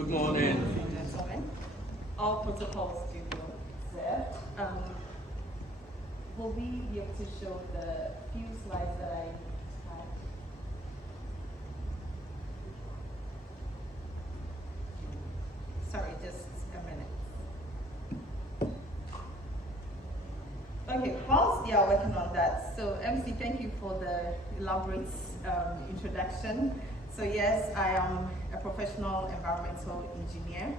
Good morning. Gentlemen, all protocols to be observed. Will we be able to show the few slides that I had? Sorry, just a minute. Okay, whilst they are working on that, so MC, thank you for the elaborate introduction. So yes, I am a professional environmental engineer,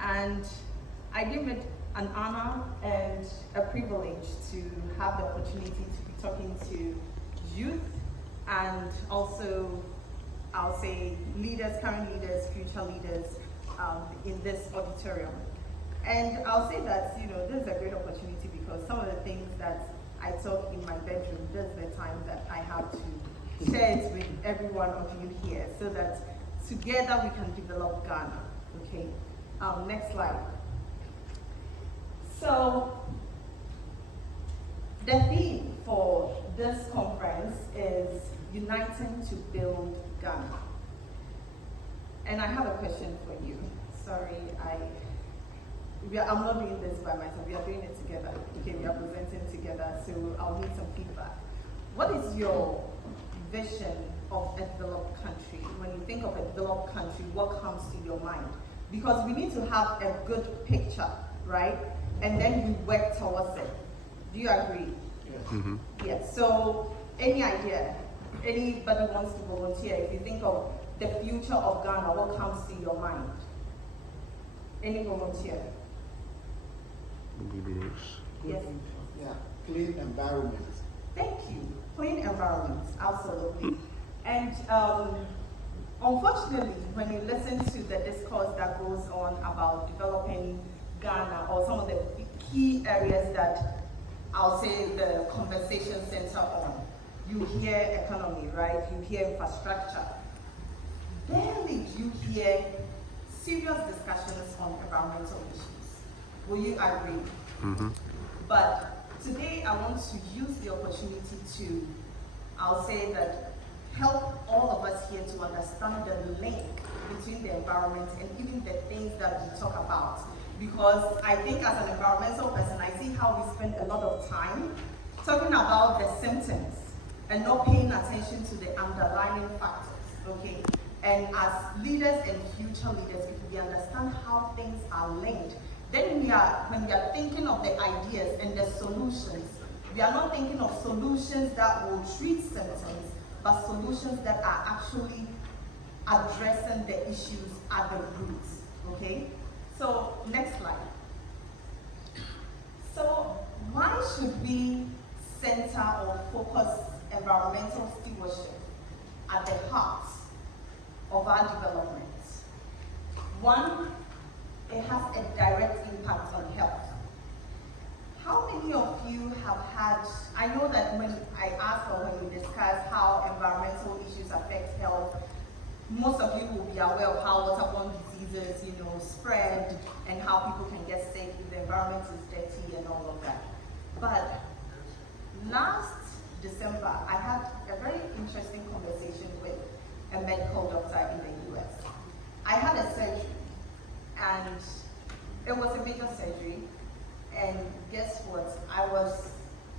and I deem it an honor and a privilege to have the opportunity to be talking to youth and also, I'll say, leaders, current leaders, future leaders in this auditorium. And I'll say that, this is a great opportunity because some of the things that I talk in my bedroom, this is the time that I have to share it with every one of you here so that together we can develop Ghana. Okay, next slide. So, the theme for this conference is Uniting to Build Ghana. And I have a question for you. Sorry, I'm not doing this by myself, we are doing it together. Okay, we are presenting together, so I'll need some feedback. What is your vision of a developed country? When you think of a developed country, what comes to your mind? Because we need to have a good picture, right? And then we work towards it. Do you agree? Yes. Mm-hmm. Yes. So, any idea? Anybody wants to volunteer? If you think of the future of Ghana, what comes to your mind? Any volunteer? Good roads. Yes. Yeah, clean environment. Thank you. Clean environment, absolutely. And unfortunately, when you listen to the discourse that goes on about developing Ghana or some of the key areas that I'll say the conversation center on, you hear economy, right? You hear infrastructure. Barely do you hear serious discussions on environmental issues. Will you agree? Mm-hmm. But today I want to use the opportunity to, I'll say that, help all of us here to understand the link between the environment and even the things that we talk about. Because I think as an environmental person, I see how we spend a lot of time talking about the symptoms and not paying attention to the underlying factors, okay? And as leaders and future leaders, if we understand how things are linked, then when we are thinking of the ideas and the solutions, we are not thinking of solutions that will treat symptoms, but solutions that are actually addressing the issues at the roots, okay? So, next slide. So, why should we center or focus environmental stewardship at the heart of our development? One, it has a direct impact on health. How many of you have had, I know that when I ask or when we discuss how environmental issues affect health, most of you will be aware of how waterborne diseases, spread and how people can get sick if the environment is dirty and all of that. But last December, I had a very interesting conversation with a medical doctor in the US. I had a surgery, and it was a major surgery, and guess what? I was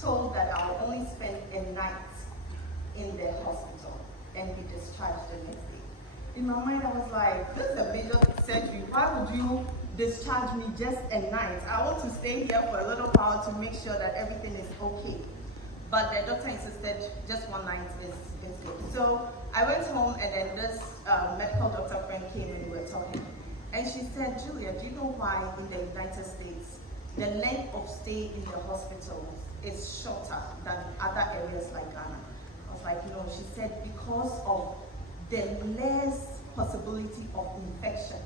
told that I would only spend a night in the hospital and be discharged the next day. In my mind, I was like, this is a major surgery. Why would you discharge me just a night? I want to stay here for a little while to make sure that everything is okay. But the doctor insisted just one night is good. So I went home, and then this medical doctor friend came and we were talking. And she said, Julia, do you know why in the United States, the length of stay in the hospitals is shorter than other areas like Ghana? I was like, no. She said, because of the less possibility of infection.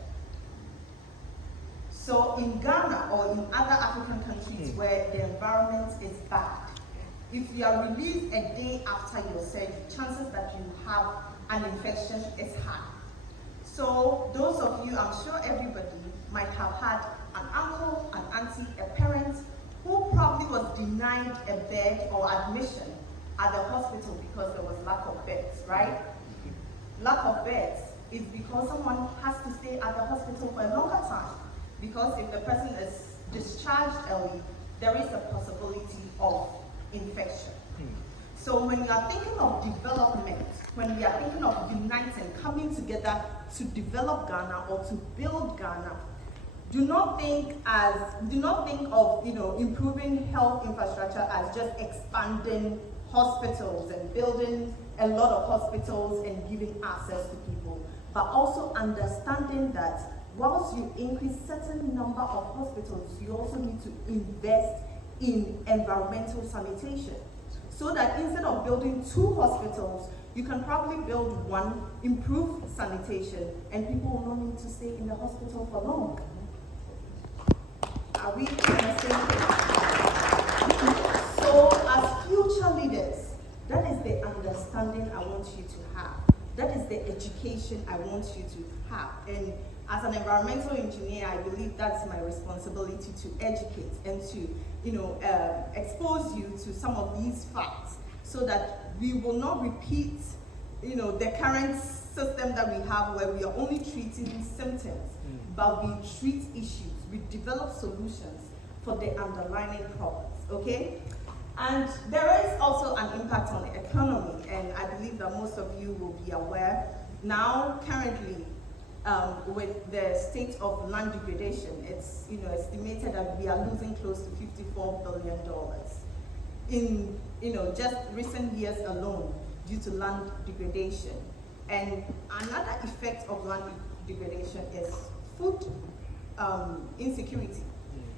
So in Ghana or in other African countries where the environment is bad, if you are released a day after your surgery, chances that you have an infection is high. So those of you, I'm sure everybody might have had an uncle, an auntie, a parent who probably was denied a bed or admission at the hospital because there was lack of beds, right? Lack of beds. is because someone has to stay at the hospital for a longer time. Because if the person is discharged early, there is a possibility of infection. So when we are thinking of development, when we are thinking of uniting, coming together to develop Ghana or to build Ghana, do not think of improving health infrastructure as just expanding hospitals and building a lot of hospitals and giving access to people, but also understanding that whilst you increase certain number of hospitals, you also need to invest in environmental sanitation. So that instead of building 2 hospitals, you can probably build 1, improve sanitation, and people will not need to stay in the hospital for long. Are we on the same page? So as future leaders, that is the understanding I want you to have. That is the education I want you to have. And as an environmental engineer, I believe that's my responsibility to educate and to expose you to some of these facts so that we will not repeat the current system that we have where we are only treating symptoms, but we treat issues, we develop solutions for the underlying problems, okay? And there is also an impact on the economy, and I believe that most of you will be aware. Now, currently, with the state of land degradation, it's estimated that we are losing close to $54 billion in just recent years alone due to land degradation. And another effect of land degradation is food insecurity.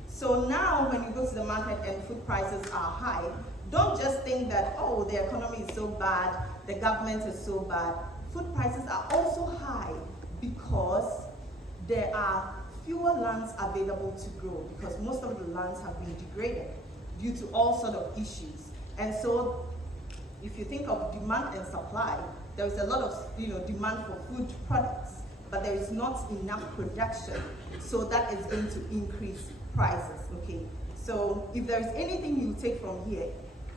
So now when you go to the market and food prices are high, don't just think that, oh, the economy is so bad, the government is so bad. Food prices are also high because there are fewer lands available to grow, because most of the lands have been degraded due to all sorts of issues. And so if you think of demand and supply, there is a lot of demand for food products, but there is not enough production, so that is going to increase prices, okay? So if there is anything you take from here,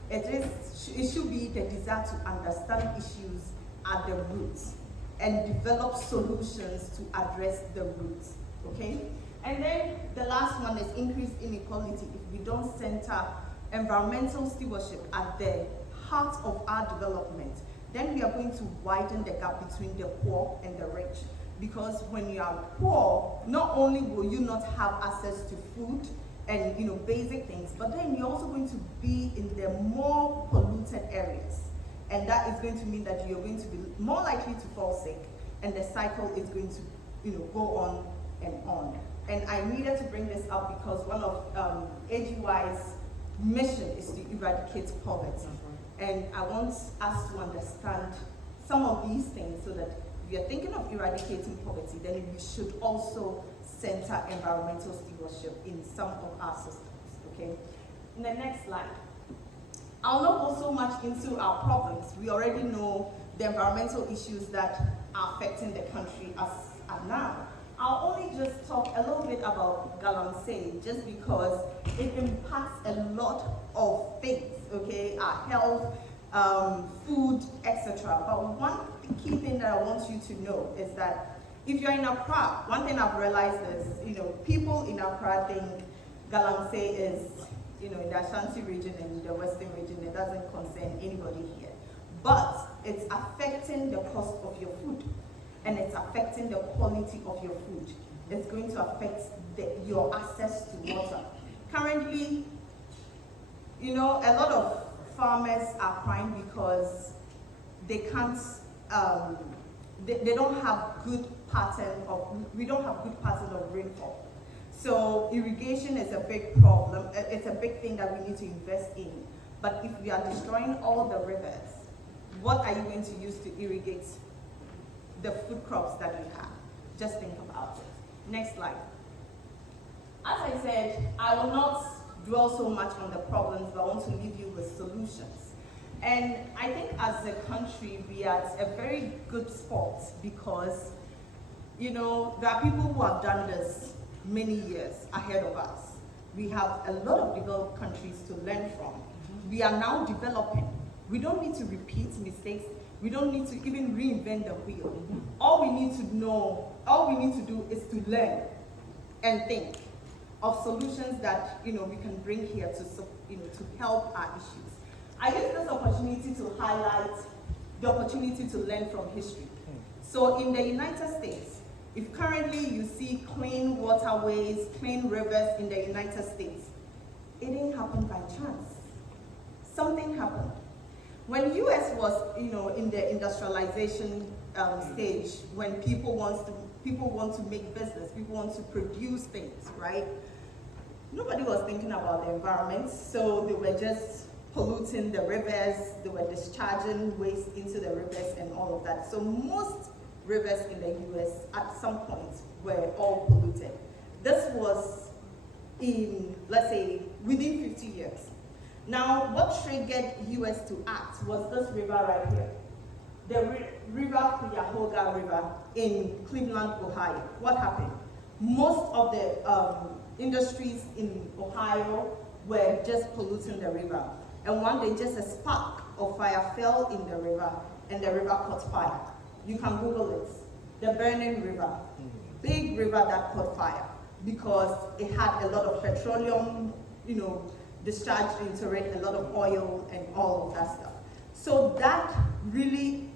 it should be the desire to understand issues at the roots and develop solutions to address the roots, okay? And then the last one is increased inequality. If we don't center environmental stewardship at the heart of our development, then we are going to widen the gap between the poor and the rich. Because when you are poor, not only will you not have access to food and basic things, but then you're also going to be in the more polluted areas. And that is going to mean that you're going to be more likely to fall sick, and the cycle is going to go on and on. And I needed to bring this up because one of AGY's mission is to eradicate poverty. And I want us to understand some of these things so that if you're thinking of eradicating poverty, then we should also center environmental stewardship in some of our systems, okay? In the next slide. I'll not go so much into our problems. We already know the environmental issues that are affecting the country as of now. I'll only just talk a little bit about Galamsey, just because it impacts a lot of things, okay? Our health, food, etc. But one key thing that I want you to know is that if you're in Accra, one thing I've realized is, people in Accra think Galamsey is, in the Ashanti region and the Western region. It doesn't concern anybody here. But it's affecting the cost of your food, and it's affecting the quality of your food. It's going to affect your access to water. Currently, a lot of farmers are crying because they can't, they don't have good we don't have good pattern of rainfall. So irrigation is a big problem. It's a big thing that we need to invest in. But if we are destroying all the rivers, what are you going to use to irrigate the food crops that we have? Just think about it. Next slide. As I said, I will not dwell so much on the problems, but I want to leave you with solutions. And I think as a country, we are at a very good spot because, there are people who have done this many years ahead of us. We have a lot of developed countries to learn from. We are now developing. We don't need to repeat mistakes. We don't need to even reinvent the wheel. All we need to know, all we need to do is to learn and think of solutions that we can bring here to help our issues. I use this opportunity to highlight the opportunity to learn from history. So in the United States, if currently you see clean waterways, clean rivers in the United States, it didn't happen by chance. Something happened. When US was, in the industrialization stage, when people want to make business, people want to produce things, right? Nobody was thinking about the environment, so they were just polluting the rivers, they were discharging waste into the rivers and all of that. So most rivers in the US at some point were all polluted. This was in, let's say, within 50 years. Now, what triggered US to act was this river right here. The river, Cuyahoga River in Cleveland, Ohio. What happened? Most of the industries in Ohio were just polluting the river. And one day, just a spark of fire fell in the river, and the river caught fire. You can Google it. The burning river. Big river that caught fire because it had a lot of petroleum, discharged into it, a lot of oil and all of that stuff. So that really,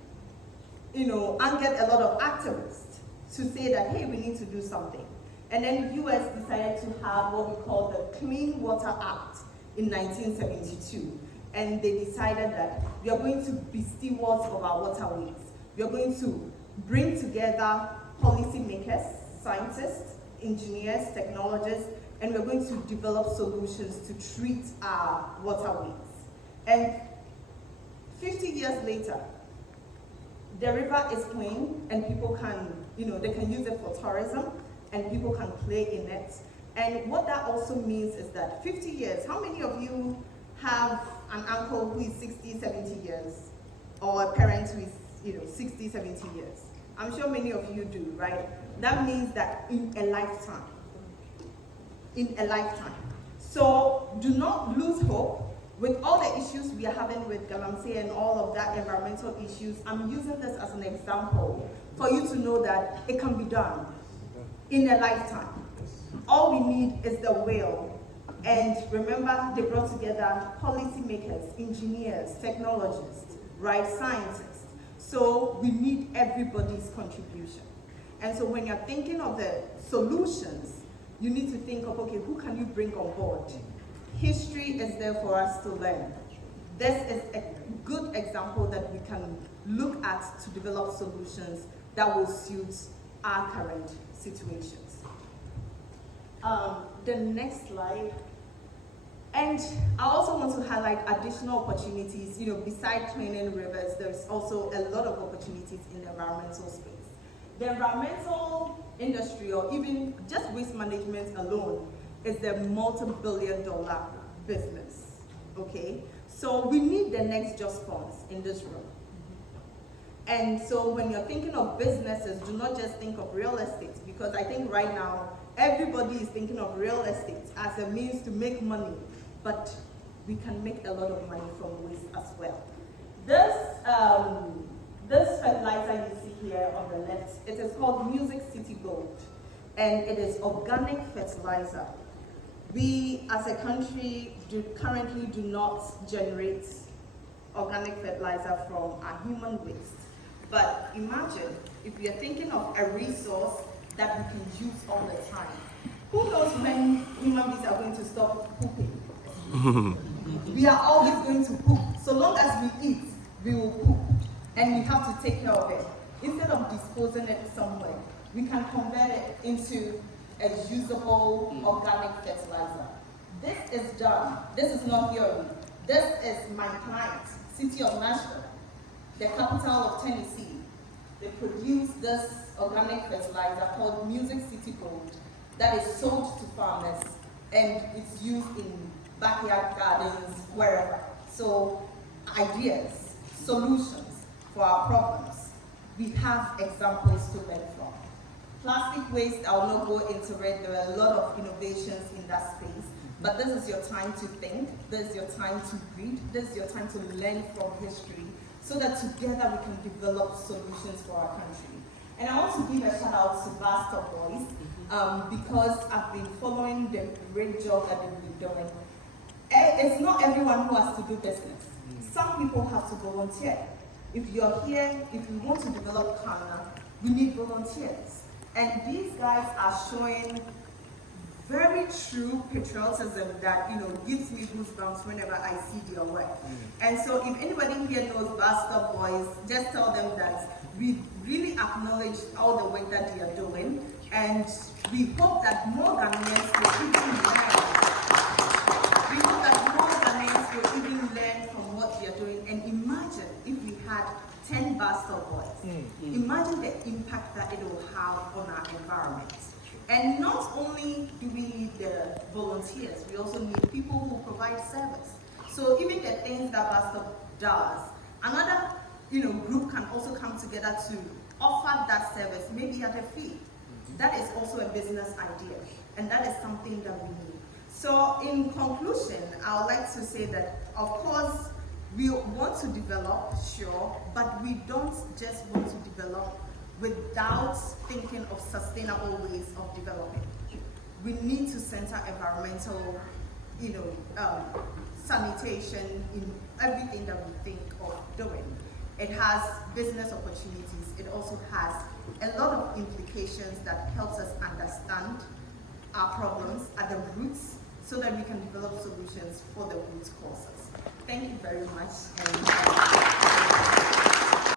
angered a lot of activists to say that, hey, we need to do something. And then the US decided to have what we call the Clean Water Act in 1972. And they decided that we are going to be stewards of our waterways. We are going to bring together policymakers, scientists, engineers, technologists, and we're going to develop solutions to treat our waterways. And 50 years later, the river is clean and people can, they can use it for tourism and people can play in it. And what that also means is that 50 years, how many of you have an uncle who is 60, 70 years, or a parent who is 60, 70 years? I'm sure many of you do, right? That means that in a lifetime. So do not lose hope. With all the issues we are having with Galamsey and all of that environmental issues, I'm using this as an example for you to know that it can be done in a lifetime. All we need is the will. And remember, they brought together policymakers, engineers, technologists, right, scientists. So we need everybody's contribution. And so when you're thinking of the solutions, you need to think of, okay, who can you bring on board? History is there for us to learn. This is a good example that we can look at to develop solutions that will suit our current situations. The next slide. And I also want to highlight additional opportunities. Besides cleaning rivers, there's also a lot of opportunities in the environmental space. The environmental industry, or even just waste management alone, is a multi-billion-dollar business, okay? So we need the next just funds in this room. And so when you're thinking of businesses, do not just think of real estate, because I think right now, everybody is thinking of real estate as a means to make money, but we can make a lot of money from waste as well. This fertilizer you see here on the left, it is called Music City Gold, and it is organic fertilizer. We, as a country, currently do not generate organic fertilizer from our human waste. But imagine if we are thinking of a resource that we can use all the time. Who knows when human beings are going to stop pooping? We are always going to poop. So long as we eat, we will poop. And we have to take care of it. Instead of disposing it somewhere, we can convert it into a usable organic fertilizer. This is done. This is not theory. This is my client, City of Nashville, the capital of Tennessee. They produce this organic fertilizer called Music City Gold that is sold to farmers and it's used in backyard gardens, wherever. So ideas, solutions for our problems. We have examples to learn from. Plastic waste, I will not go into it. There are a lot of innovations in that space. But this is your time to think. This is your time to read. This is your time to learn from history so that together we can develop solutions for our country. And I want to give a shout out to Basta Boys because I've been following the great job that they've been doing. It's not everyone who has to do business. Some people have to volunteer. If you're here, if you want to develop Ghana, we need volunteers. And these guys are showing very true patriotism that, gives me goosebumps whenever I see their work. And so if anybody here knows Basta Boys, just tell them that we really acknowledge all the work that they are doing, and we hope that more Ghanaians will even learn. We hope that more Ghanaians will even learn from what they are doing. And imagine if we had 10 Basta Boys. Imagine the impact that it will have on our environment. And not only do we need the volunteers, we also need people who provide service. So even the things that Basta does, another group can also come together to offer that service, maybe at a fee. That is also a business idea, and that is something that we need. So in conclusion, I would like to say that, of course, we want to develop, sure, but we don't just want to develop without thinking of sustainable ways of developing. We need to center environmental, sanitation in everything that we think of doing. It has business opportunities. It also has a lot of implications that helps us understand our problems at the roots so that we can develop solutions for the root causes. Thank you very much.